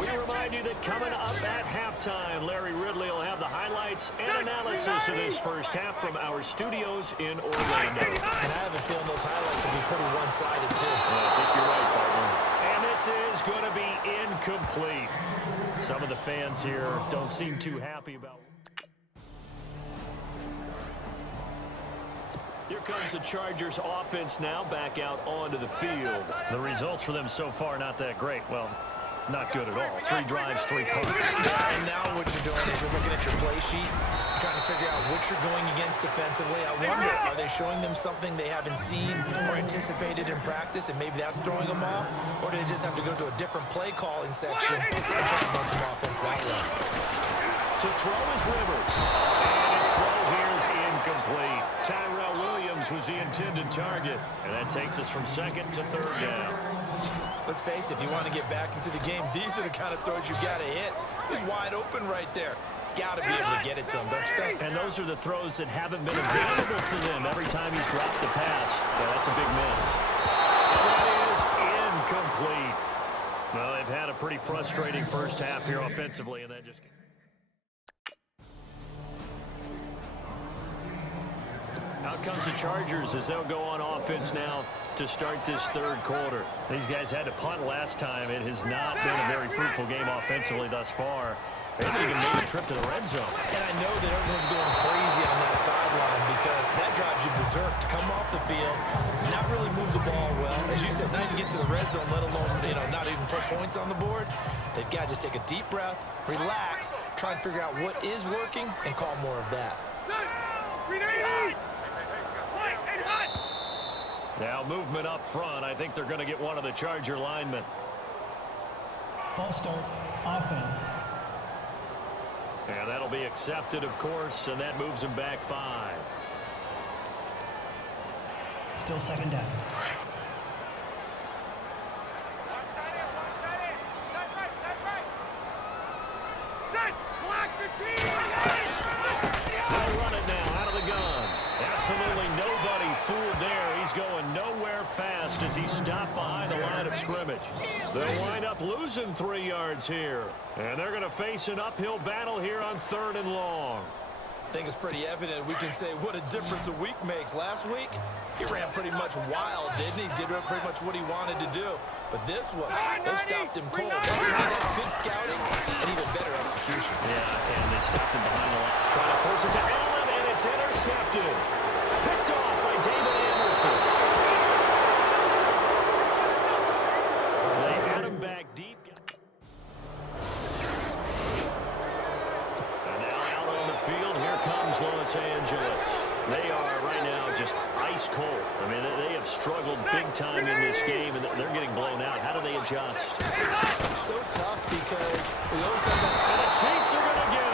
We remind you that coming up at halftime, Larry Ridley will have the highlights and analysis of this first half from our studios in Orlando. And I have a feeling those highlights will be pretty one-sided, too. I think you're right, partner. And this is going to be incomplete. Some of the fans here don't seem too happy about it. Here comes the Chargers offense now back out onto the field. The results for them so far not that great. Well, not good at all. 3 drives, 3 punts. And now what you're doing is you're looking at your play sheet, trying to figure out what you're going against defensively. I wonder, are they showing them something they haven't seen or anticipated in practice, and maybe that's throwing them off? Or do they just have to go to a different play calling section and try to run some offense that way? To throw is Rivers. And his throw here is incomplete. Tyrell Williams was the intended target. And that takes us from second to third down. Let's face it, if you want to get back into the game, these are the kind of throws you got to hit. He's wide open right there. Got to be able to get it to him, don't you think? And those are the throws that haven't been available to them every time he's dropped the pass. Yeah, that's a big miss. And that is incomplete. Well, they've had a pretty frustrating first half here offensively, and that just... Out comes the Chargers as they'll go on offense now to start this third quarter. These guys had to punt last time. It has not been a very fruitful game offensively thus far. They haven't even made a trip to the red zone. And I know that everyone's going crazy on that sideline because that drives you berserk to come off the field, not really move the ball well. As you said, not even get to the red zone, let alone, not even put points on the board. They've got to just take a deep breath, relax, try and figure out what is working, and call more of that. Now movement up front. I think they're going to get one of the Charger linemen. False start, offense. And that'll be accepted, of course, and that moves them back 5. Still second down. They'll run it now out of the gun. Absolutely nobody fooled there. He's going nowhere fast as he stopped behind the line of scrimmage. They'll wind up losing 3 yards here. And they're going to face an uphill battle here on 3rd and long. I think it's pretty evident we can say what a difference a week makes. Last week, he ran pretty much wild, didn't he? Did pretty much what he wanted to do. But this one, they stopped him cold. That's good scouting and even better execution. Yeah, and they stopped him behind the line. Trying to force it to Allen, and it's intercepted. Picked off by David Anderson. They had him back deep. And now out on the field, here comes Los Angeles. They are right now just ice cold. I mean, they have struggled big time in this game, and they're getting blown out. How do they adjust? It's so tough because we always have that. And the Chiefs are going to get him.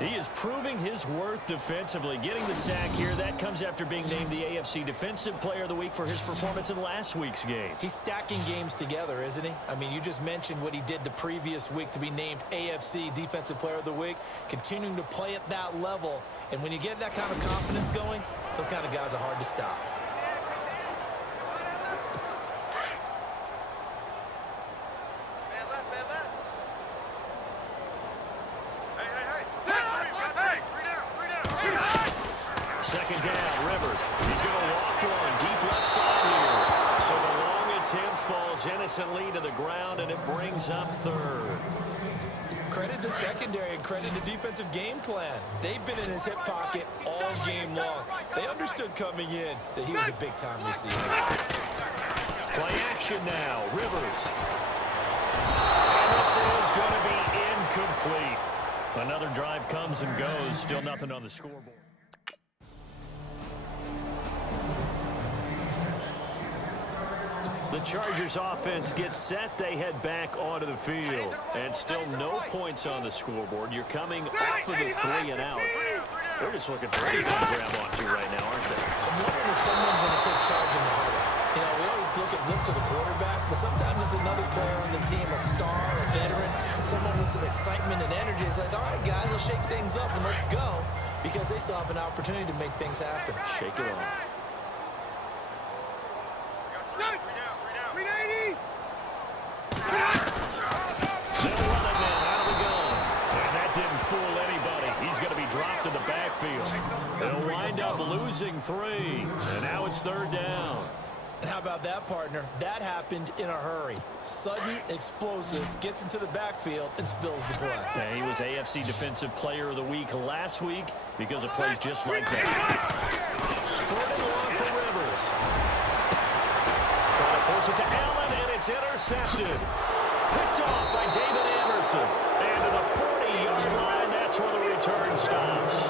He is proving his worth defensively. Getting the sack here, that comes after being named the AFC Defensive Player of the Week for his performance in last week's game. He's stacking games together, isn't he? I mean, you just mentioned what he did the previous week to be named AFC Defensive Player of the Week, continuing to play at that level. And when you get that kind of confidence going, those kind of guys are hard to stop. Second down, Rivers. He's going to walk one deep left side here. So the long attempt falls innocently to the ground, and it brings up 3rd. Credit the secondary and credit the defensive game plan. They've been in his hip pocket all game long. They understood coming in that he was a big-time receiver. Play action now, Rivers. And this is going to be incomplete. Another drive comes and goes. Still nothing on the scoreboard. The Chargers offense gets set. They head back onto the field. And still no points on the scoreboard. You're coming off of the 3 and out. They're just looking for anything to grab onto right now, aren't they? I'm wondering if someone's going to take charge in the huddle. You know, we always look to the quarterback, but sometimes it's another player on the team, a star, a veteran, someone with some excitement and energy. It's like, all right, guys, let's shake things up and let's go, because they still have an opportunity to make things happen. Shake it off. up losing 3. And now it's 3rd down. And how about that, partner? That happened in a hurry. Sudden, explosive, gets into the backfield, and spills the play. Yeah, he was AFC Defensive Player of the Week last week because of plays just like that. 3rd and long for Rivers. Trying to force it to Allen, and it's intercepted. Picked off by David Anderson. And to the 40-yard line, that's where the return stops.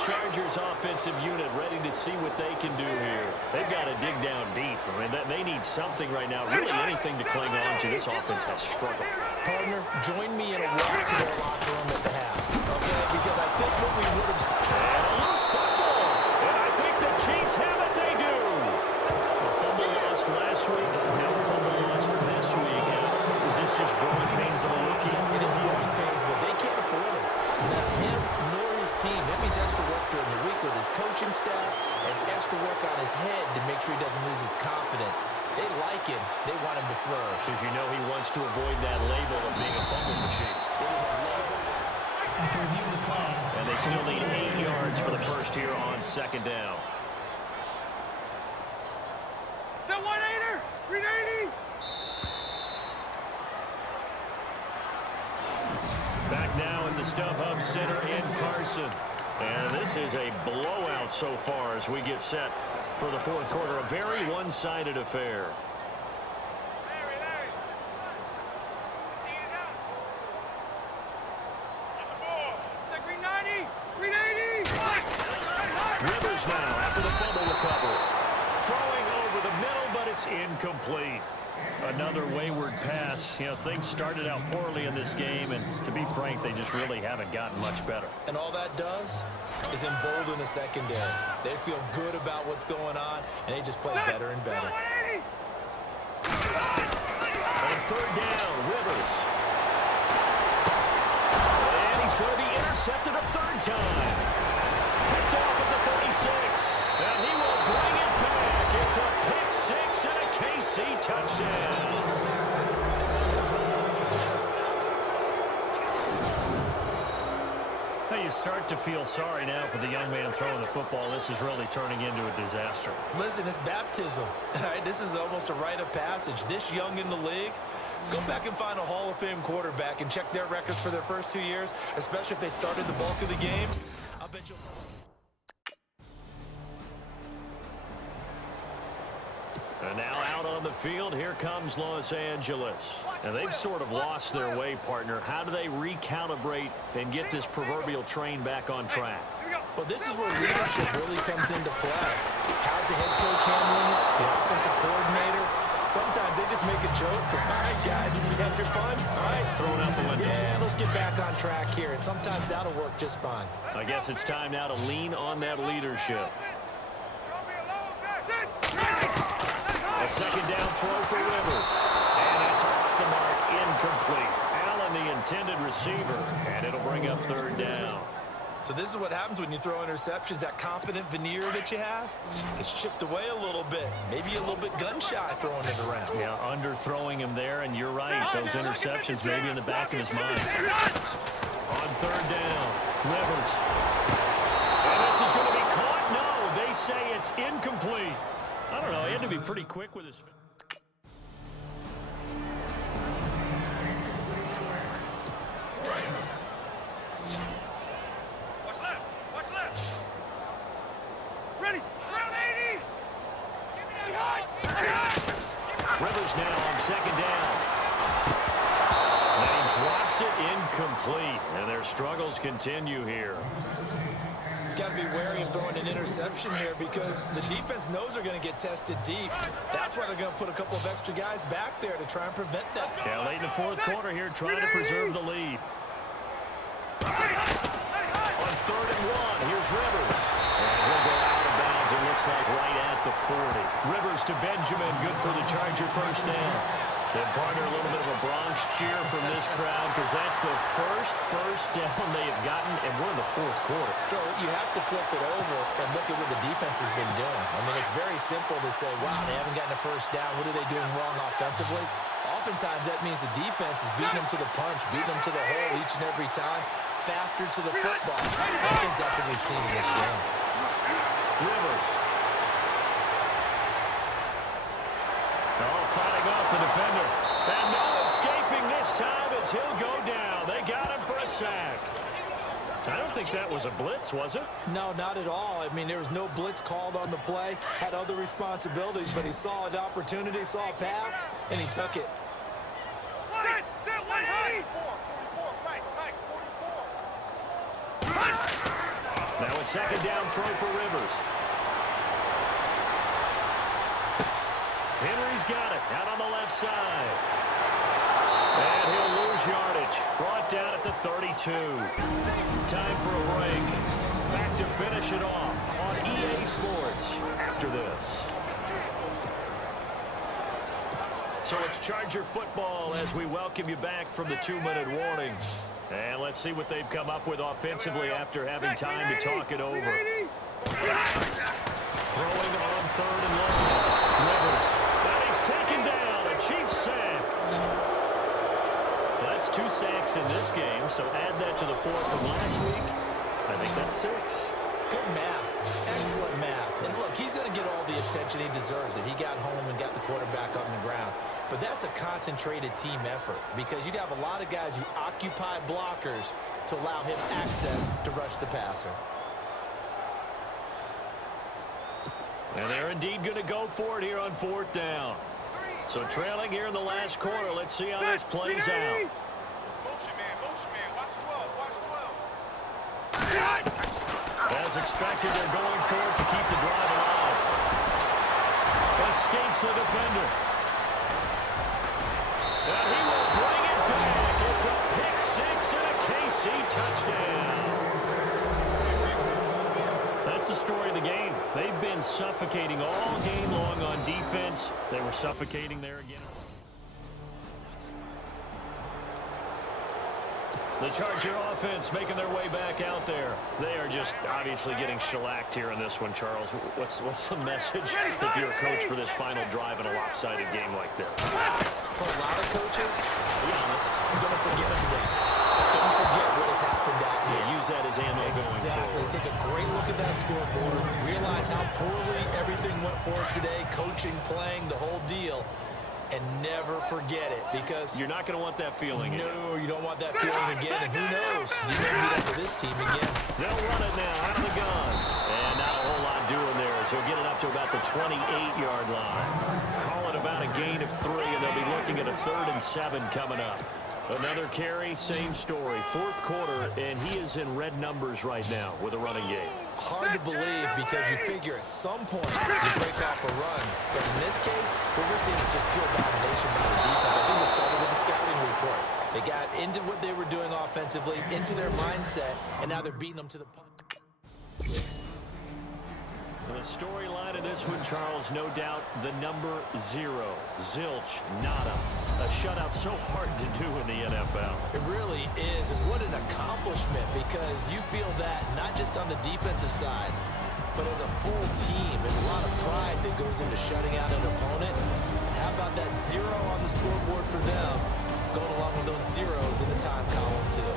Chargers offensive unit ready to see what they can do here. They've got to dig down deep. I mean, they need something right now, really anything to cling on to. This offense has struggled. Partner, join me in a walk to their locker room at the half, okay? Because I think what we would have... And a loose fumble. And I think the Chiefs have it. They do. A fumble lost last week. Now a fumble lost this week. Is this just growing pains of a rookie? It is growing pains, but they can't afford it. Not him nor his team. That means extra work during the week with his coaching staff and extra work on his head to make sure he doesn't lose his confidence. They like him. They want him to flourish. Because you know he wants to avoid that label of being a fumble machine. It is a label. After review of the play. And they still need 8 yards for the first here on 2nd down. The 1-8er! 380! Back now in the StubHub Center in Carson. And this is a blowout so far as we get set for the 4th quarter. A very one-sided affair. Larry. See it out. Get the ball. It's a green 90. Green 80. Rivers now after the fumble recovery. Throwing over the middle, but it's incomplete. Another wayward pass. You know, things started out poorly in this game, and to be frank, they just really haven't gotten much better. And all that does is embolden the secondary. They feel good about what's going on, and they just play better and better. On 3rd down, Rivers. And he's going to be intercepted a 3rd time. Picked off at the 36. And he will bring it back. It's a pick 6 and a KC touchdown. Now you start to feel sorry now for the young man throwing the football. This is really turning into a disaster. Listen, it's baptism. All right, this is almost a rite of passage. This young in the league, go back and find a Hall of Fame quarterback and check their records for their first 2 years, especially if they started the bulk of the games. I'll bet you'll... And now out on the field, here comes Los Angeles. And they've sort of lost their way, partner. How do they recalibrate and get this proverbial train back on track? Well, this is where leadership really comes into play. How's the head coach handling it? The offensive coordinator? Sometimes they just make a joke. All right, guys, you had your fun? All right. Throwing out the window. Yeah, let's get back on track here. And sometimes that'll work just fine. I guess it's time now to lean on that leadership. A 2nd down throw for Rivers. And it's off the mark, incomplete. Allen, the intended receiver, and it'll bring up 3rd down. So this is what happens when you throw interceptions. That confident veneer that you have, it's chipped away a little bit. Maybe a little bit gun-shy throwing it around. Yeah, underthrowing him there, and you're right. Those interceptions maybe in the back of his mind. On 3rd down, Rivers. And this is going to be caught? No, they say it's incomplete. I don't know. He had to be pretty quick with his... What's left? Ready. Round 80. Rivers now on 2nd down. And he drops it incomplete. And their struggles continue here. Got to be wary of throwing an interception here because the defense knows they're going to get tested deep. That's why they're going to put a couple of extra guys back there to try and prevent that. Yeah, late in the 4th quarter here, trying to preserve the lead. On 3rd and 1, here's Rivers. And he'll go out of bounds. It looks like right at the 40. Rivers to Benjamin, good for the Charger 1st down. And partner, a little bit of a Bronx cheer from this crowd because that's the first down they have gotten, and we're in the fourth quarter. So you have to flip it over and look at what the defense has been doing. I mean, it's very simple to say, wow, they haven't gotten a first down. What are they doing wrong offensively? Oftentimes that means the defense is beating them to the punch, beating them to the hole each and every time, faster to the football. I think that's what we've seen in this game. Rivers. Oh, fighting off the defender. And no escaping this time as he'll go down. They got him for a sack. I don't think that was a blitz, was it? No, not at all. I mean, there was no blitz called on the play. Had other responsibilities, but he saw an opportunity, saw a path, and he took it. Set 180. Now a second down throw for Rivers. Henry's got it out on the left side. And he'll lose yardage. Brought down at the 32. Time for a break. Back to finish it off on EA Sports after this. So it's Charger football as we welcome you back from the 2-minute warning. And let's see what they've come up with offensively after having time to talk it over. Throwing on 3rd and long. Rivers. And he's taken down. A Chiefs sack. That's 2 sacks in this game, so add that to the 4 from last week. I think that's 6. Good math. Excellent math. And look, he's going to get all the attention he deserves it. He got home and got the quarterback on the ground. But that's a concentrated team effort because you have a lot of guys who occupy blockers to allow him access to rush the passer. And they're indeed going to go for it here on 4th down. So trailing here in the last quarter. Let's see how this plays out. Motion man, watch 12. As expected, they're going for it to keep the drive alive. Escapes the defender. And he will bring it back. It's a pick-6 and a KC touchdown. That's the story of the game. They've been suffocating all game long on defense. They were suffocating there again. The Charger offense making their way back out there. They are just obviously getting shellacked here in this one, Charles. What's the message if you're a coach for this final drive in a lopsided game like this? For a lot of coaches, be honest, don't forget today. Don't forget what has happened out here. Yeah, use that as ammo going Exactly. forward. Take a great look at that scoreboard. Realize how poorly everything went for us today. Coaching, playing, the whole deal. And never forget it because You're not going to want that feeling again. no, you don't want that feeling again. And who knows? You may meet up with this team again. They'll run it now out of the gun. And not a whole lot doing there as he'll get it up to about the 28-yard line. Call it about a gain of 3, and they'll be looking at a 3rd and 7 coming up. Another carry, same story. 4th quarter, and he is in red numbers right now with a running game. Hard to believe because you figure at some point you break off a run. But in this case, what we're seeing is just pure domination by the defense. I think it started with the scouting report. They got into what they were doing offensively, into their mindset, and now they're beating them to the punch. The storyline of this one, Charles, no doubt the number 0, zilch, nada. A shutout so hard to do in the NFL. It really is, and what an accomplishment because you feel that not just on the defensive side, but as a full team. There's a lot of pride that goes into shutting out an opponent. And how about that 0 on the scoreboard for them, going along with those zeros in the time column too.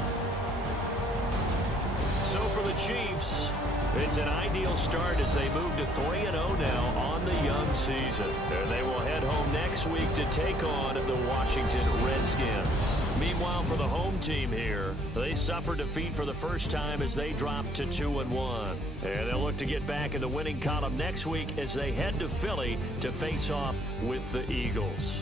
So for the Chiefs, it's an ideal start as they move to 3-0 now on the young season. And they will head home next week to take on the Washington Redskins. Meanwhile, for the home team here, they suffered defeat for the first time as they dropped to 2-1. And they'll look to get back in the winning column next week as they head to Philly to face off with the Eagles.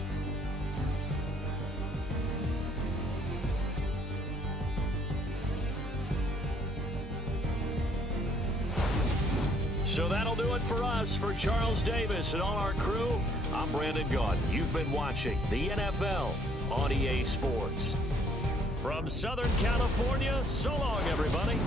So that'll do it for us. For Charles Davis and all our crew, I'm Brandon Gaudin. You've been watching the NFL on EA Sports. From Southern California, so long, everybody.